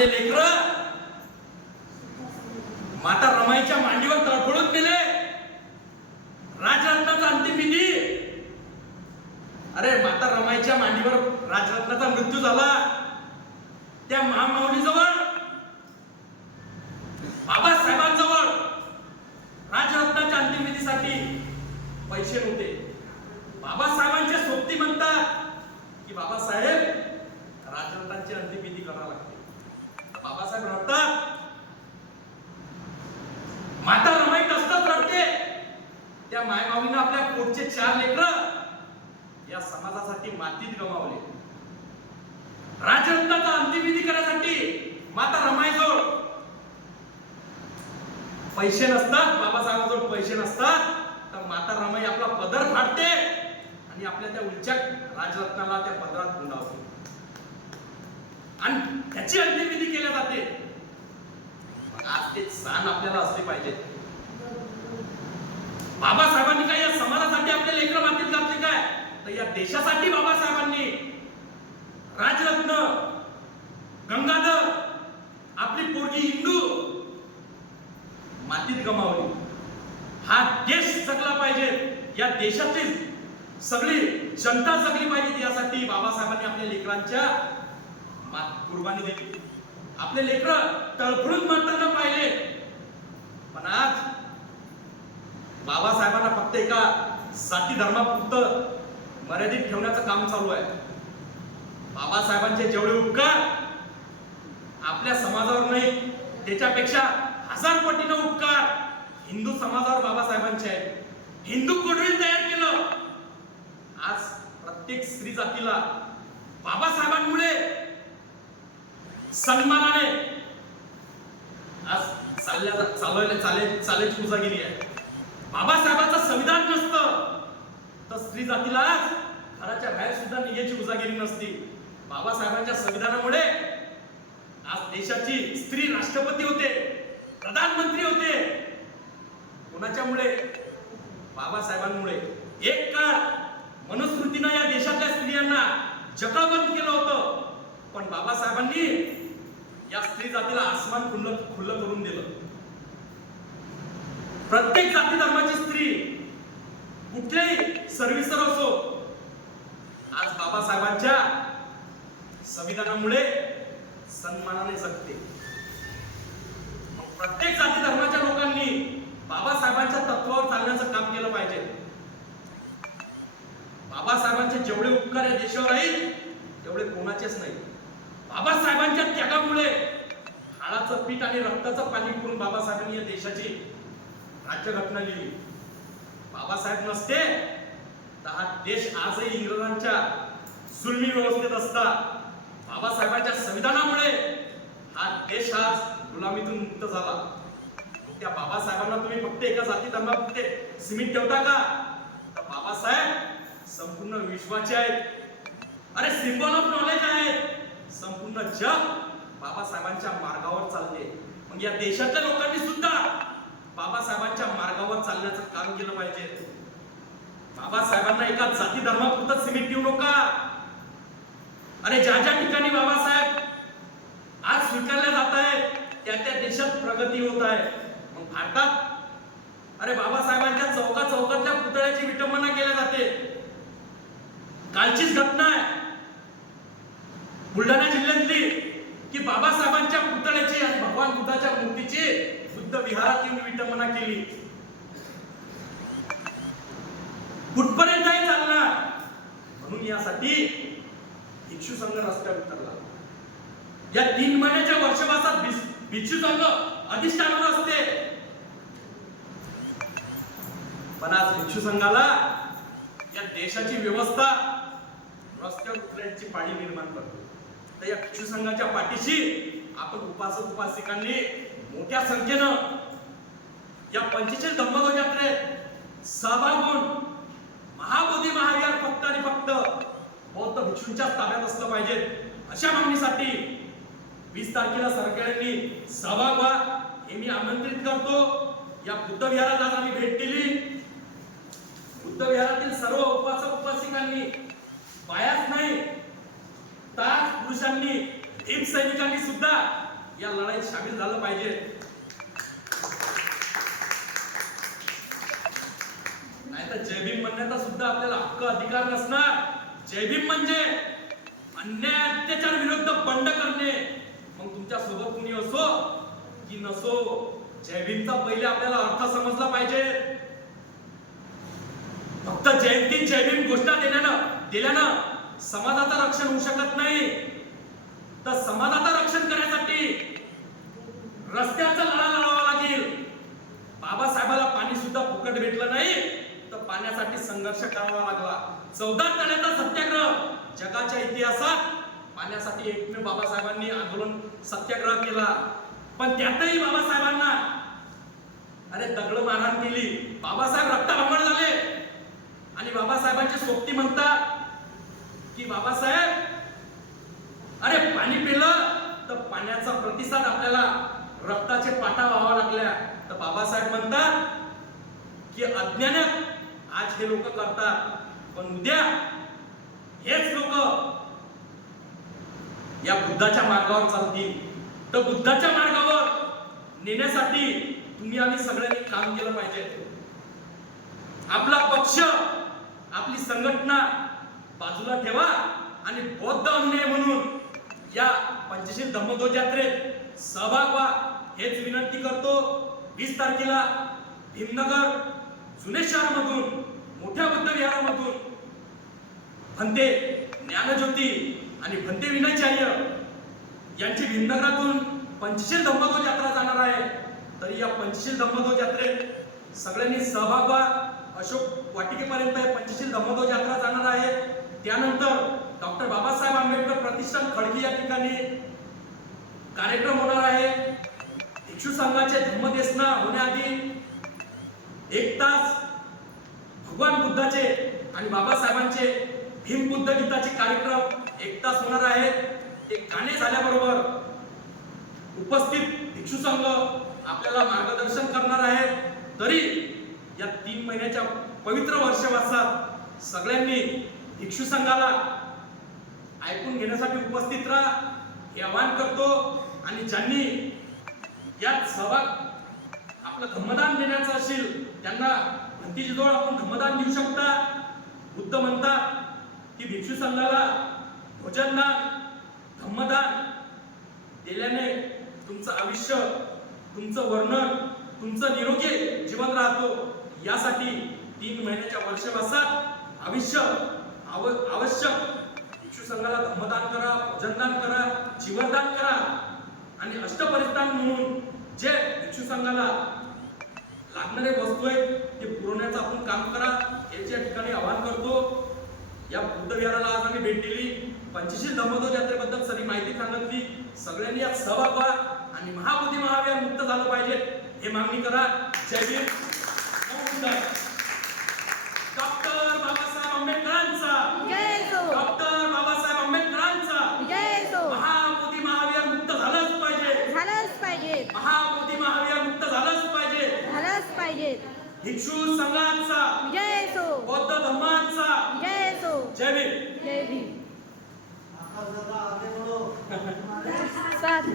माझे लेकर माता रमाईच्या मांडीवर तळफळून गेले. राजरत्नाचा अंतिम विधी. अरे माता रमाईच्या मांडीवर राजरत्नाचा मृत्यू झाला. त्या महामाऊलीजवळ बाबासाहेबांजवळ राजरत्नाच्या अंतिम विधीसाठी पैसे नव्हते बाबासाहेबांच्या सोबती म्हणतात की बाबासाहेब राजरत्नाची अंतिम विधी करावी लागते बाबासाहेब रडतात माता रमाई तसतच रडते त्या पुढचे चार लेकर या समाजासाठी मातीत गमावले. राजरत्नाचा अंत्यविधी करण्यासाठी माता रमाईजवळ. पैसे नसतात बाबासाहेबांजवळ पैसे नसतात तर माता रमाई आपला पदर फाडते आणि आपल्या त्या उलचक राजरत्नाला त्या पदरात गुंडावते. आणि त्याची अंत्यविधी केल्या जाते. आज ते सण आपल्याला असले पाहिजेत बाबासाहेबांनी काय या समाजासाठी आपले लेकर मातीत घातले काय तर या देशासाठी बाबासाहेबांनी राजरत्न गंगाधर आपली पोरगी हिंदू मातीत गमावली. हा देश जगला पाहिजे. या देशाची सगळी जनता जगली पाहिजे. यासाठी बाबासाहेबांनी आपल्या लेकरांच्या कुर्बानी दिली. आपले लेकर तळफळून मरताना पाहिले. पण आज बाबासाहेबांना फक्त एका जाती धर्मापुरतं मर्यादित ठेवण्याचं काम चालू आहे. बाबासाहेबांचे जेवढे उपकार आपल्या समाजावर नाही त्याच्यापेक्षा हजार पटीनं उपकार हिंदू समाजावर बाबासाहेबांचे आहेत. हिंदू कुडवील तयार केलं. आज प्रत्येक स्त्री जातीला बाबासाहेबांमुळे सन्मानाने आज चालल्या चालवल्या चाले चालेची उजागिरी आहे. बाबासाहेबांचं संविधान नसतं. तर स्त्री जातीला आज घराच्या बाहेर सुद्धा निघायची उजागिरी नसती. बाबासाहेबांच्या संविधानामुळे आज देशाची स्त्री राष्ट्रपती होते प्रधानमंत्री होते. कोणाच्यामुळे? बाबासाहेबांमुळे. एक काळ मनुस्मृतीनं या देशातल्या स्त्रियांना जगबंद केलं होतं. पण बाबासाहेबांनी या स्त्री जातीला आसमान खुल्लं खुल्लं करून दिलं. प्रत्येक जाती धर्माची स्त्री कुठल्याही सर्व्हिसर असो. आज बाबासाहेबांच्या संविधानामुळे सन्मानाने जगते. मग प्रत्येक जाती धर्माच्या लोकांनी बाबासाहेबांच्या तत्वावर चालण्याचं काम केलं पाहिजे. बाबासाहेबांचे जेवढे उपकार या देशावर आहेत तेवढे कोणाचेच नाही. बाबासाहेबांच्या त्यागामुळे हाडाचं पीठ आणि रक्ताचं पाणी करून बाबासाहेबांनी या देशाची राज्यघटना लिहिली बाबासाहेब नसते तर हा देश आजही इंग्रजांच्या जुलमी व्यवस्थेत असता. बाबासाहेबांच्या संविधानामुळे हा देश आज गुलामीतून मुक्त झाला. त्या बाबासाहेबांना तुम्ही फक्त एका जाती फक्त सिमेंट ठेवता का? तर बाबासाहेब संपूर्ण विश्वाचे आहेत. अरे सिम्बॉल ऑफ नॉलेज आहेत. संपूर्ण जग बाबासाहेबांच्या मार्गावर चालते मग या देशाच्या लोकांनी सुद्धा बाबासाहेबांच्या मार्गावर चालण्याचं काम केलं पाहिजे. बाबासाहेबांना एका जाती धर्मापुरतं सीमित देऊ नका. अरे ज्या ज्या ठिकाणी बाबासाहेब आज स्वीकारल्या जात आहेत त्या त्या देशात प्रगती होत आहे. मग भारतात? अरे बाबासाहेबांच्या चौका चौकातल्या पुतळ्याची विटंबना केल्या जाते. कालचीच घटना आहे. बुलढाणा जिल्ह्यातली की बाबासाहेबांच्या पुतळ्याची आणि भगवान बुद्धाच्या मूर्तीची बुद्ध विहारात येऊन विटंबना केली. कुठपर्यंत चालणार? म्हणून यासाठी भिक्षू संघ रस्त्यावर उतरला. या तीन महिन्याच्या वर्षभासात भिक्षू संघ अधिष्ठानावर असते. पण आज भिक्षू संघाला या देशाची व्यवस्था रस्त्यावर उतरण्याची पाळी निर्माण करतो. तर या भिक्षू संघाच्या पाठीशी आपण उपासक उपासिकांनी मोठ्या संख्येनं या पंचेचाळीस धम्मध्वज यात्रेत सहभाग होऊन महाबोधी महाविहार फक्त आणि फक्त बौद्ध भिक्षूंच्याच ताब्यात असलं पाहिजे. अशा मागणीसाठी वीस तारखेला सरकारांनी सहभाग व्हा. हे मी आमंत्रित करतो. या बुद्ध विहारात आज आम्ही भेट दिली. बुद्ध विहारातील सर्व उपासक उपासिकांनी बायाच नाही तास पुरुषांनी एक सैनिकांनी सुद्धा या लढाईत सामील झालं पाहिजे. नाहीतर जय भीम म्हणण्याचा सुद्धा आपल्याला हक्क अधिकार नसणार. जय भीम म्हणजे अन्याय अत्याचार विरुद्ध बंड करणे. मग तुमच्यासोबत कुणी असो की नसो जय भीमचा पहिले आपल्याला अर्थ समजला पाहिजे. फक्त जयंती जय भीम घोषणा देण्यानं दिल्यानं समाजाचं रक्षण होऊ शकत नाही. तर समाजाचं रक्षण करण्यासाठी रस्त्याचा लढा लढावा लागेल. बाबासाहेबाला पाणी सुद्धा फुकट भेटलं नाही तर पाण्यासाठी संघर्ष करावा लागला. चौदा तण्याचा सत्याग्रह. जगाच्या इतिहासात पाण्यासाठी एकमेव बाबासाहेबांनी आंदोलन सत्याग्रह केला. पण त्यातही बाबासाहेबांना अरे दगड मारहाण केली. बाबासाहेब रक्ताभंगड झाले. आणि बाबासाहेबांची सोबती म्हणतात की बाबासाहेब अरे पाणी पिलं तर पाण्याचा प्रतिसाद आपल्याला वाटा व्हावा लागल्या. तर बाबासाहेब म्हणतात की अज्ञानात आज हे लोक करतात. पण उद्या हेच लोक या बुद्धाच्या मार्गावर चालतील. तर बुद्धाच्या मार्गावर नेण्यासाठी तुम्ही आम्ही सगळ्यांनी काम केलं पाहिजे. आपला पक्ष आपली संघटना बाजूला ठेवा आणि बौद्ध अन्याय म्हणून या पंचशील धम्मध्वज यात्रेत सहभाग व्हा. हेच विनंती करतो वीस तारखेला भीमनगर जुने शहरामधून मोठ्या बुद्ध विहारामधून भंते ज्ञानज्योती आणि भंते विनयचार्य यांची भीमनगरातून पंचशील धम्मध्वज यात्रा जाणार आहे. तरी या पंचशील धम्मध्वज यात्रेत सगळ्यांनी सहभाग व्हा. अशोक वाटिकेपर्यंत पंचशील धम्मध्वज यात्रा जाणार आहे. त्यानंतर डॉक्टर बाबासाहेब आंबेडकर प्रतिष्ठान खडकी या ठिकाणी कार्यक्रम होणार आहे. भिक्षू संघाचे धर्मदेशना होण्याआधी एक तास भगवान बुद्धाचे आणि बाबासाहेबांचे भीम बुद्ध गीताचे कार्यक्रम एक तास होणार आहेत. ते गाणे झाल्याबरोबर उपस्थित भिक्षू संघ आपल्याला मार्गदर्शन करणार आहे तरी या तीन महिन्याच्या पवित्र वर्षवासात सगळ्यांनी भिक्षू संघाला ऐकून घेण्यासाठी उपस्थित राहा. हे आवाहन करतो आणि ज्यांनी यात सहभाग आपलं धम्मदान देण्याचं असेल त्यांना भंतीजीजवळ आपण धम्मदान देऊ शकता. बुद्ध म्हणतात की भिक्षू संघाला भोजनदान धम्मदान दिल्याने तुमचं आयुष्य तुमचं वर्णन तुमचं निरोगी जीवन राहतो. यासाठी तीन महिन्याच्या वर्षवासात आयुष्य आव आवश्यक. भिक्षू संघाला धम्मदान करा भोजनदान करा जीवनदान करा. आणि अष्टपरिस्थान म्हणून जे भिक्षू संघाला लागणारे वस्तू आहेत ते पुरवण्याचं आपण काम करा. याच्या ठिकाणी आवाहन करतो या बुद्ध विहाराला आज आम्ही भेट दिली. पंचशील धम्मध्वज यात्रेबद्दल सगळी माहिती सांगितली सगळ्यांनी यात सहभाग व्हा आणि महाबुद्धी महाविहार मुक्त झालं पाहिजे हे मागणी करा. जय भीम. पाहिजेत भिक्षू संघांचा जय सो. बौद्ध धर्मांचा. जय सो. जय भीम. जय भीम. साथ